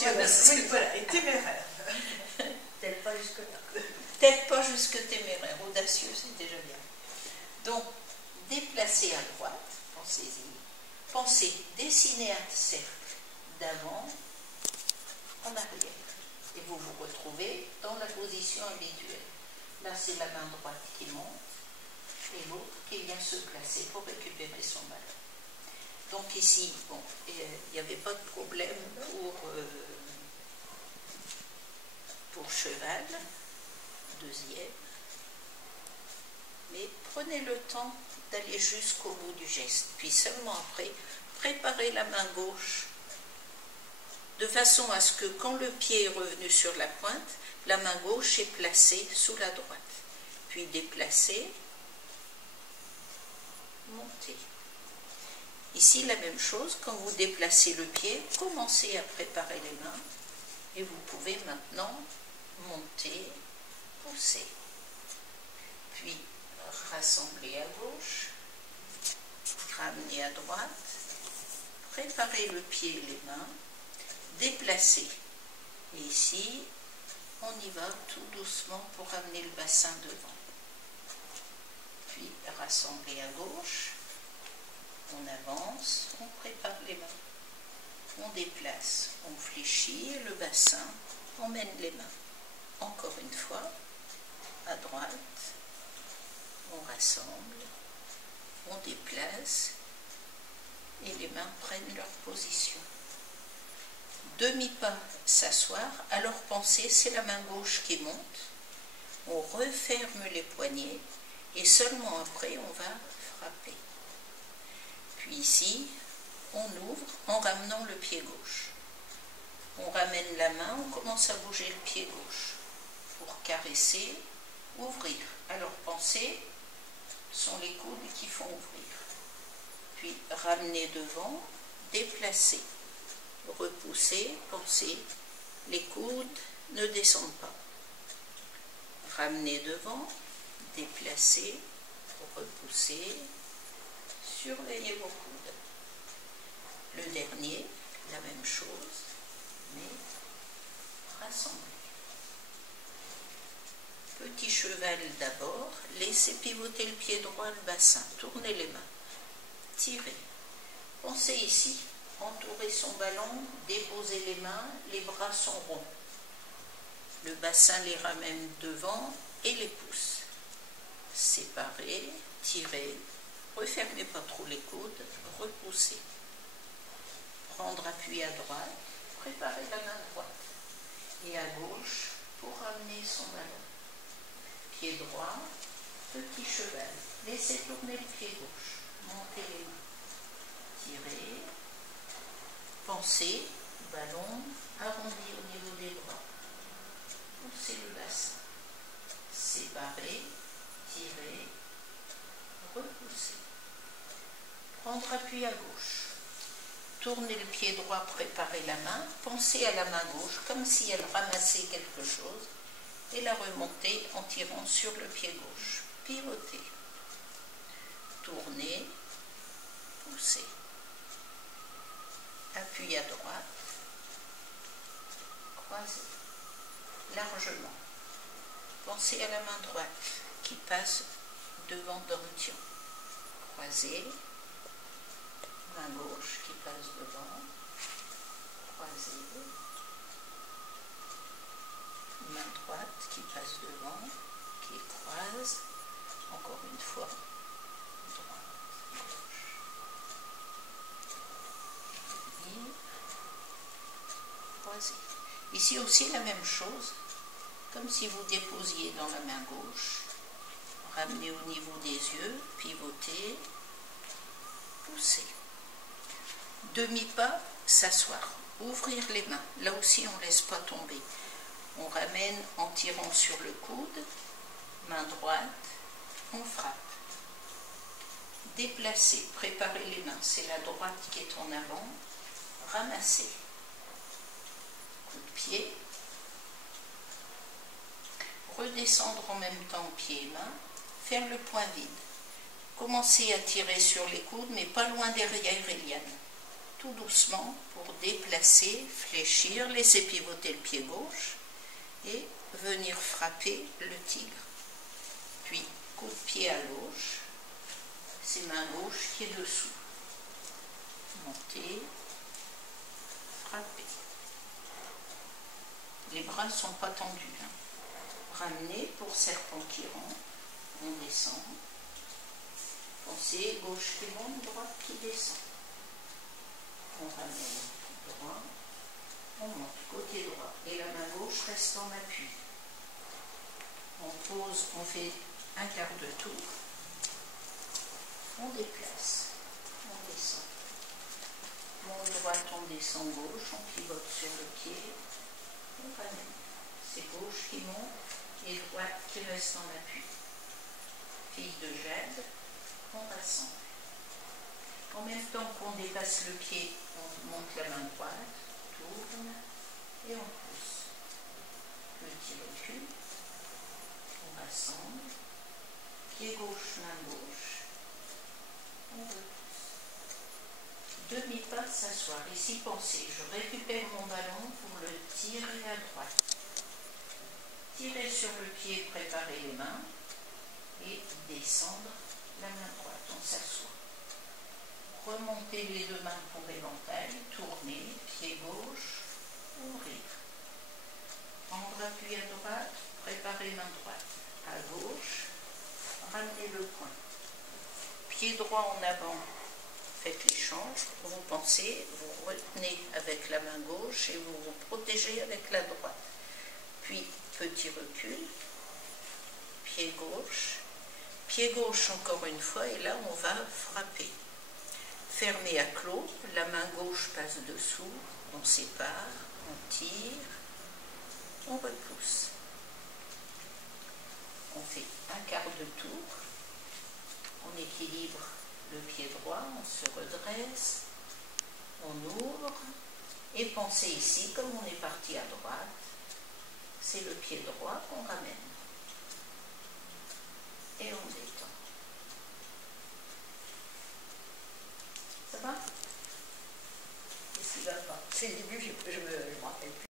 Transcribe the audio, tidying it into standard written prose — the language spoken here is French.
audacieuse. Oui, voilà, et téméraire. Peut-être pas jusque-là. Peut-être pas jusque téméraire. Audacieux, c'est déjà bien. Donc, déplacer à droite, pensez-y. Pensez, dessiner un cercle d'avant en arrière. Et vous vous retrouvez dans la position habituelle. Là, c'est la main droite qui monte et l'autre qui vient se placer pour récupérer son ballon. Donc ici, bon, il n'y avait pas de problème pour cheval, deuxième. Mais prenez le temps d'aller jusqu'au bout du geste. Puis seulement après, préparez la main gauche de façon à ce que quand le pied est revenu sur la pointe, la main gauche est placée sous la droite. Puis déplacez, montez. Ici, la même chose, quand vous déplacez le pied, commencez à préparer les mains et vous pouvez maintenant monter, pousser. Puis rassembler à gauche, ramener à droite, préparer le pied et les mains, déplacer. Et ici, on y va tout doucement pour ramener le bassin devant. Puis rassembler à gauche, on avance, on prépare les mains, on déplace, on fléchit et le bassin, on mène les mains. Encore une fois, à droite, on rassemble, on déplace et les mains prennent leur position. Demi-pas, s'asseoir, alors pensez, c'est la main gauche qui monte, on referme les poignets et seulement après on va frapper. Puis ici, on ouvre en ramenant le pied gauche. On ramène la main, on commence à bouger le pied gauche pour caresser, ouvrir. Alors pensez, ce sont les coudes qui font ouvrir. Puis ramener devant, déplacer, repousser, pensez, les coudes ne descendent pas. Ramener devant, déplacer, repousser, surveillez vos coudes. Le dernier, la même chose, mais rassemblez. Petit cheval d'abord, laissez pivoter le pied droit, le bassin, tournez les mains, tirez. Pensez ici, entourer son ballon, déposez les mains, les bras sont ronds. Le bassin les ramène devant et les pousse. Séparez, tirez, refermez pas trop les coudes, repoussez. Prendre appui à droite, préparez la main droite et à gauche pour ramener son ballon. Pied droit, petit cheval. Laissez tourner le pied gauche, montez les mains. Tirez, pensez, ballon arrondi au niveau des bras. Poussez le bassin. Séparez, tirez, repoussez. Prendre appui à gauche. Tournez le pied droit, préparez la main. Pensez à la main gauche comme si elle ramassait quelque chose et la remontez en tirant sur le pied gauche. Pivotez. Tournez, poussez. Appui à droite. Croisez. Largement. Pensez à la main droite qui passe devant Dorothée. Croisez. Main gauche qui passe devant. Croisez. Main droite qui passe devant, qui croise. Encore une fois. Droite, gauche. Et croisez. Ici aussi la même chose. Comme si vous déposiez dans la main gauche, ramenez au niveau des yeux, pivotez, poussez. Demi-pas, s'asseoir, ouvrir les mains. Là aussi, on ne laisse pas tomber. On ramène en tirant sur le coude, main droite, on frappe. Déplacer, préparer les mains, c'est la droite qui est en avant, ramasser. Coup de pied. Redescendre en même temps pieds et mains, faire le point vide. Commencez à tirer sur les coudes, mais pas loin derrière Eliane. tout doucement pour déplacer, fléchir, laisser pivoter le pied gauche et venir frapper le tigre. Puis coup de pied à gauche, c'est main gauche qui est dessous. Monter, frapper. Les bras ne sont pas tendus. Ramener pour serpent qui rentre, on descend. Pensez gauche qui monte, droite qui descend. On ramène droit, on monte côté droit et la main gauche reste en appui. On pose, on fait un quart de tour, on déplace, on descend. Monte droite, on descend gauche, on pivote sur le pied, on ramène. C'est gauche qui monte et droite qui reste en appui. Fille de jade, on rassemble. En même temps qu'on dépasse le pied, on monte la main droite, tourne et on pousse. Petit recul, on rassemble. Pied gauche, main gauche, on repousse. Demi-pas, s'asseoir. Ici, pensez, je récupère mon ballon pour le tirer à droite. Tirer sur le pied, préparer les mains et descendre la main droite. On s'assoit. Remonter les deux mains pour l'éventail, tourner, pied gauche, ouvrir. Prendre appui à droite, préparer main droite. À gauche, ramener le poing. Pied droit en avant, faites l'échange. Vous pensez, vous retenez avec la main gauche et vous vous protégez avec la droite. Puis, petit recul, pied gauche encore une fois, et là on va frapper. Fermé à clos, la main gauche passe dessous, on sépare, on tire, on repousse. On fait un quart de tour, on équilibre le pied droit, on se redresse, on ouvre, et pensez ici, comme on est parti à droite, c'est le pied droit qu'on ramène. Et on détend. Ça va? Qu'est-ce qui va pas? C'est le début, je me rappelle plus.